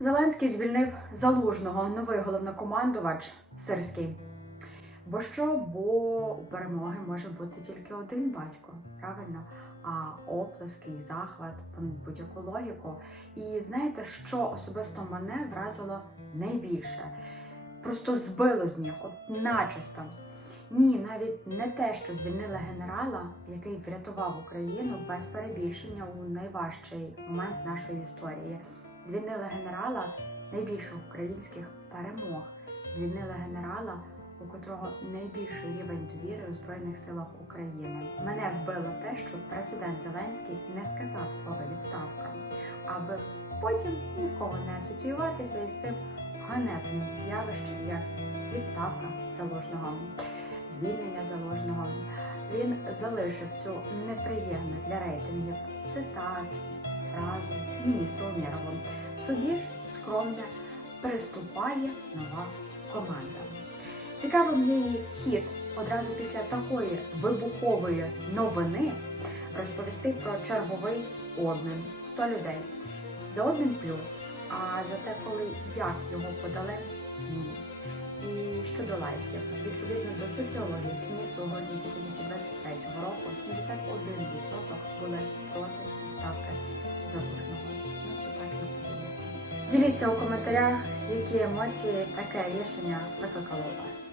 Зеленський звільнив залужного новий головнокомандувач Сирський. Бо що? Бо у перемоги може бути тільки один батько, правильно? А оплески і захват, будь-яку логіку. І знаєте, що особисто мене вразило найбільше? Просто збило з ніг, от начисто. Ні, навіть не те, що звільнили генерала, який врятував Україну без перебільшення у найважчий момент нашої історії. Звільнили генерала найбільших українських перемог. Звільнили генерала, у котрого найбільший рівень довіри у Збройних силах України. Мене вбило те, що президент Зеленський не сказав слово відставка, аби потім ні в кого не асоціюватися із цим ганебним явищем, як відставка залужного, звільнення залужного. Він залишив цю неприємну для рейтингів цитат, фразу міністру Умєрову. Собі ж скромно приступає нова команда. Цікавим є її хід одразу після такої вибухової новини розповісти про черговий обмін 100 людей. За обмін плюс, а за те, коли як його подали мінус. І щодо лайків, відповідно до соціології КНІСу грудні 2023 року 71% були проти ставки було. Діліться у коментарях, які емоції таке рішення викликало у вас.